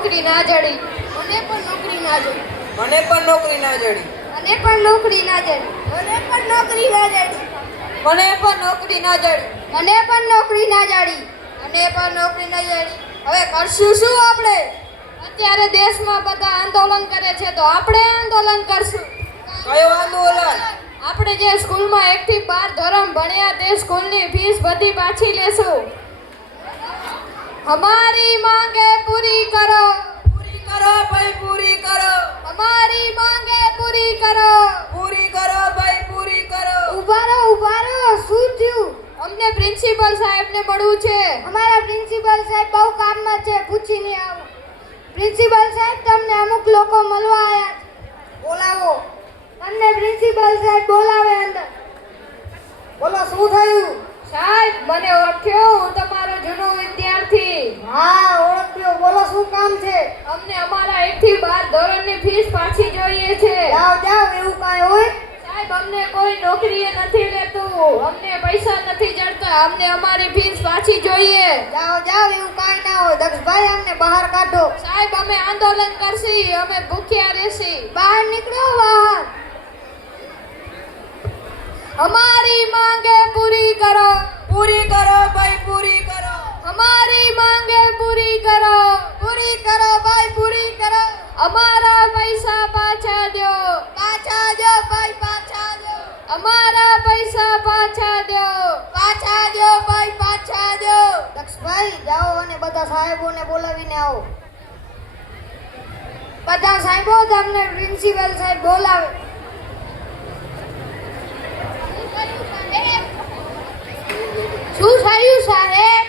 નોકરી ના જડી. મને પણ નોકરી ના જડી. મને પણ નોકરી ના જડી. મને પણ નોકરી ના જડી. મને પણ નોકરી ના જડી. મને પણ નોકરી ના જડી. મને પણ નોકરી ના જડી. મને પણ નોકરી ના જડી. હવે કરશું શું આપણે? અત્યારે દેશમાં બધા આંદોલન કરે છે તો આપણે આંદોલન કરશું. કયું આંદોલન? આપણે જે સ્કૂલમાં 1 થી 12 ધોરણ ભણ્યા તે સ્કૂલની ફીસ બધી પાછી લેશું. हमारी मांगे पूरी करो. પૂરી કરો ભાઈ, પૂરી કરો. हमारी मांगे पूरी करो. પૂરી કરો ભાઈ, પૂરી કરો. ઉભા રહો શું થયું? અમને પ્રિન્સિપલ સાહેબને મળવું છે. અમારા પ્રિન્સિપલ સાહેબ બહુ કામમાં છે, પૂછીને આવો. પ્રિન્સિપલ સાહેબ તમને અમુક લોકો મળવા આવ્યા છે. બોલાવો. તમને પ્રિન્સિપલ સાહેબ બોલાવે અંદર. બોલો શું થયું? સાહેબ મને ઓળખ્યો, હું તમારો જૂનો વિદ્યાર્થી. હા ઓળખ્યો. બોલો શું કામ છે? અમને અમારા 1 થી 12 ધોરણની ફીસ પાછી જોઈએ છે. જાઓ એવું કાંઈ હોય? સાહેબ અમને કોઈ નોકરીએ નથી લેતું, અમને પૈસા નથી જડતા, અમને અમારી ફીસ પાછી જોઈએ. જાઓ એવું કાંઈ ના હોય. દક્ષભાઈ અમને બહાર કાઢો. સાહેબ અમે આંદોલન કરશી, અમે ભૂખ્યા રહેશી. બહાર નીકળો બહાર. हमारी मांगे पूरी करो. પૂરી કરો ભાઈ, પૂરી કરો. हमारी मांगे पूरी करो. પૂરી કરો ભાઈ, પૂરી કરો. અમારા પૈસા પાછા દો. પાછા દો ભાઈ, પાછા દો. અમારા પૈસા પાછા દો. પાછા દો ભાઈ, પાછા દો. દક્ષભાઈ જાઓ અને બધા સાહેબોને બોલાવીને આવો. બધા સાહેબો તમને પ્રિન્સિપલ સાહેબ બોલાવે. શું થયું સાહેબ?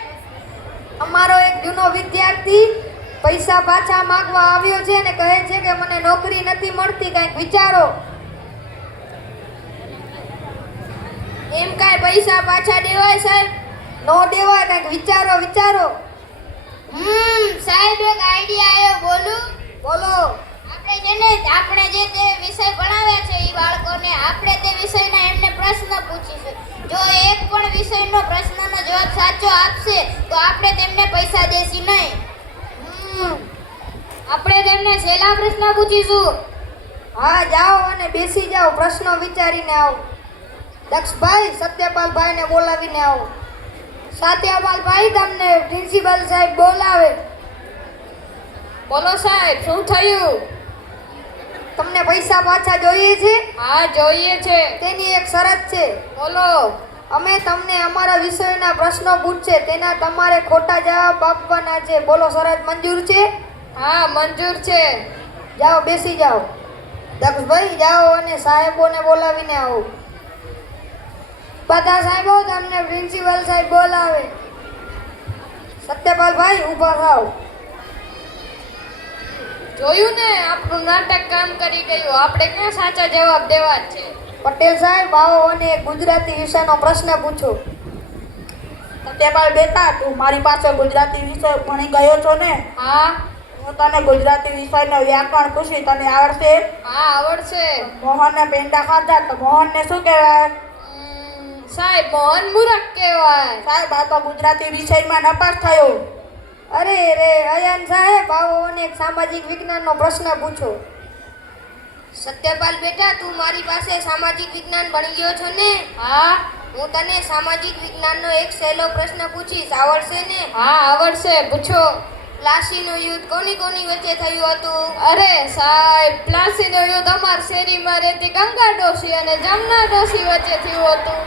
અમારો એક જૂનો વિદ્યાર્થી પૈસા પાછા માંગવા આવ્યો છે અને કહે છે કે મને નોકરી નથી મળતી, કંઈક વિચારો. એમ કાંઈ પૈસા પાછા દેવાય સાહેબ? નો દેવાય, કંઈક વિચારો. સાહેબ એક આઈડિયા આવ્યો, બોલું? બોલો. આપણે જે તે વિષય ભણાવ્યા છે એ બાળકોને આપણે તે વિષયના એમને પ્રશ્ન પૂછીશું. જો એક પણ વિષયનો પ્રશ્નનો જવાબ સાચો આપશે તો આપણે તેમને પૈસા દેશું નહીં. આપણે તેમને સહેલા પ્રશ્ન પૂછીશું. હા જાઓ અને બેસી જાઓ, પ્રશ્નો વિચારીને આવો. દક્ષભાઈ સત્યપાલભાઈને બોલાવીને આવો. સત્યપાલભાઈ તમને પ્રિન્સિપલ સાહેબ બોલાવે. બોલો સાહેબ શું થયું? તમને પૈસા પાછા જોઈએ છે? હા જોઈએ છે. તેની એક શરત છે. બોલો. અમે તમને અમારા વિષયના પ્રશ્નો પૂછશે, તેના તમારે ખોટા જવાબ આપવાના છે. બોલો શરત મંજૂર છે? હા મંજૂર છે. જાઓ બેસી જાઓ. દક્ષભાઈ જાઓ અને સાહેબોને બોલાવીને આવો. બધા સાહેબો તમને પ્રિન્સિપલ સાહેબ બોલાવે. સત્યપાલભાઈ ઊભા થાઓ. જોયું ને, આપણું નાટક કામ કરી ગયું. આપણે ક્યાં સાચા જવાબ દેવા જ છે. પટેલ સાહેબ આવો અને ગુજરાતી વિષયનો પ્રશ્ન પૂછો. સત્યપાલ બેટા, તું મારી પાસે ગુજરાતી વિષય ભણી ગયો છો ને? હા. હું તને ગુજરાતી વિષયનો વ્યાકરણ પૂછી, તને આવડશે? હા આવડશે. મોહનને પેંડા ખાધા તો મોહનને શું કહેવાય? સાહેબ મોહન મૂરખ કહેવાય. સાહેબ આ તો ગુજરાતી વિષયમાં નપાસ થયો. અરે રે અયન સાહેબ આવો અને એક સામાજિક વિજ્ઞાનનો પ્રશ્ન પૂછો. સત્યપાલ બેટા, તું મારી પાસે સામાજિક વિજ્ઞાન ભણી ગયો છો ને? હા. હું તને સામાજિક વિજ્ઞાનનો એક સહેલો પ્રશ્ન પૂછીશ, આવડશે ને? હા આવડશે, પૂછો. પ્લાસીનું યુદ્ધ કોની વચ્ચે થયું હતું? અરે સાહેબ, પ્લાસીનું યુદ્ધ અમાર શેરીમાં રહેતી ગંગા ડોશી અને જમના ડોશી વચ્ચે થયું હતું.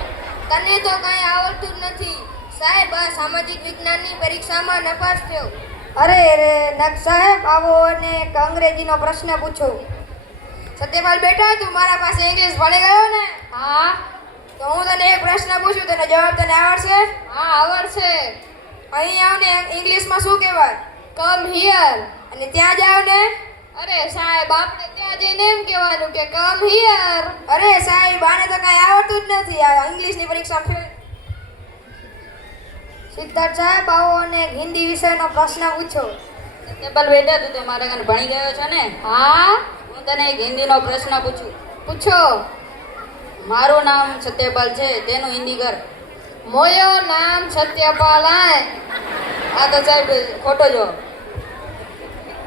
તને તો કંઈ આવડતું જ નથી. સાહેબ આ સામાજિક વિજ્ઞાનની પરીક્ષામાં નપાસ થયો. અરે રે નક સાહેબ આવો અને એક અંગ્રેજીનો પ્રશ્ન પૂછો. સત્યપાલ બેટા, તું મારા પાસે ઇંગ્લિશ ભણી ગયો ને? હા. તો હું તને એક પ્રશ્ન પૂછું, તને જવાબ તને આવડશે? હા આવડશે. અહીં આવ ને, ઇંગ્લિશમાં શું કહેવાય? Come here. અને ત્યાં જાવ ને? અરે સાહેબ, આપણે ત્યાં જઈને એમ કહેવાનું કે કમ હિયર. અરે સાહેબ, આને તો કાંઈ આવડતું જ નથી. આ ઇંગ્લિશની પરીક્ષામાં ફેલ. સિદ્ધાર્થ સાહેબ આવો અને એક હિન્દી વિષયનો પ્રશ્ન પૂછો. સત્યપાલ બેટા, તું તો મારા ઘરે ભણી ગયો છો ને? હા. હું તને એક હિન્દીનો પ્રશ્ન પૂછું. પૂછો. મારું નામ સત્યપાલ છે, તેનું હિન્દી કર. મોયો નામ સત્યપાલ. આ તો સાહેબ ખોટો જો.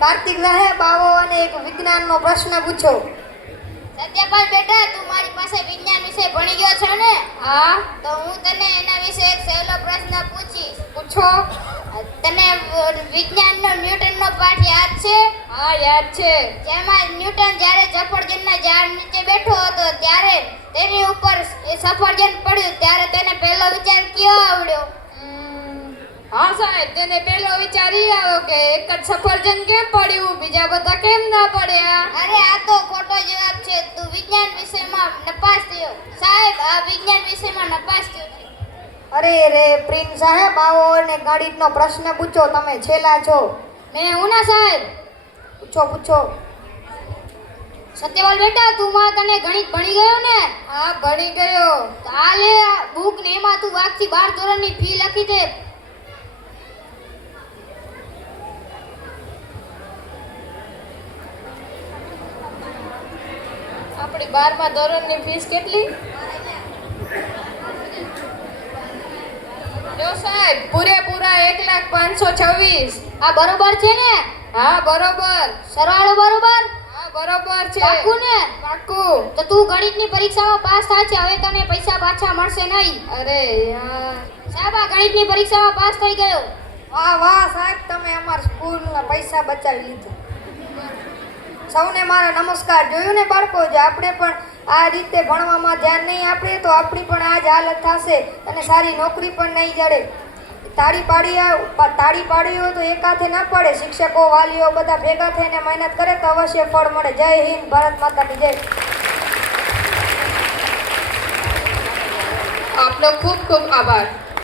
કાર્તિક સાહેબ આવો અને એક વિજ્ઞાનનો પ્રશ્ન પૂછો. સત્યપાલ બેટા, તું મારી પાસે વિજ્ઞાન વિશે ભણી ગયો છો ને? હા, તો હું તને એના વિશે એક સહેલો પ્રશ્ન પૂછીશ. પૂછો. તને વિજ્ઞાનનો ન્યૂટનનો પાઠ યાદ છે? હા, યાદ છે. જેમાં ન્યૂટન જ્યારે સફરજનના ઝાડ નીચે બેઠો હતો ત્યારે તેની ઉપર એ સફરજન પડ્યું ત્યારે તેને પહેલો વિચાર કયો આવડ્યો? હા સાહેબ, તેને પેલો વિચાર ઈ આવ્યો કે એક જ સફરજન કેમ પડ્યું, બીજા બધા કેમ ના પડ્યા? અરે આ તો ખોટો જવાબ છે. તું વિજ્ઞાન વિષયમાં નપાસ થયો. સાહેબ, આ વિજ્ઞાન વિષયમાં નપાસ થયો છે. અરે રે પ્રિન્સ સાહેબ, આવો અને ગણિતનો પ્રશ્ન પૂછો. તમે છેલ્લા છો. મેં હું ના સાહેબ. પૂછો. સત્યવાલ બેટા, તું માં તને ગણિત ભણી ગયો ને? હા, ભણી ગયો. તો આ લે આ બુક ને એમાં તું 1 થી 12 ધોરણની ફી લખી દે. આપણી 12મા ધોરણની ફીસ કેટલી? જો સાહેબ, પૂરેપૂરા 1,05,26. આ બરોબર છે ને? હા, બરોબર. સરવાળો બરોબર? હા, બરોબર છે. પાક્કું ને? પાક્કું. તો તું ગણિતની પરીક્ષામાં પાસ થાય છે. હવે તને પૈસા પાછા મળશે નહીં. અરે યાર. સાહેબ, આ ગણિતની પરીક્ષામાં પાસ થઈ ગયો. વાહ વાહ સાહેબ, તમે અમારા સ્કૂલના પૈસા બચાવી લીધા. સૌને મારા નમસ્કાર. જોયું ને બાળકો, જો આપણે પણ આ રીતે ભણવામાં ધ્યાન નહીં આપીએ તો આપણી પણ આ જ હાલત થશે અને સારી નોકરી પણ નહીં જડે. તાળી પાડી હોય તો એક હાથે ના પડે. શિક્ષકો, વાલીઓ બધા ભેગા થઈને મહેનત કરે તો અવશ્ય ફળ મળે. જય હિન્દ, ભારત માતાની જય. આપનો ખૂબ ખૂબ આભાર.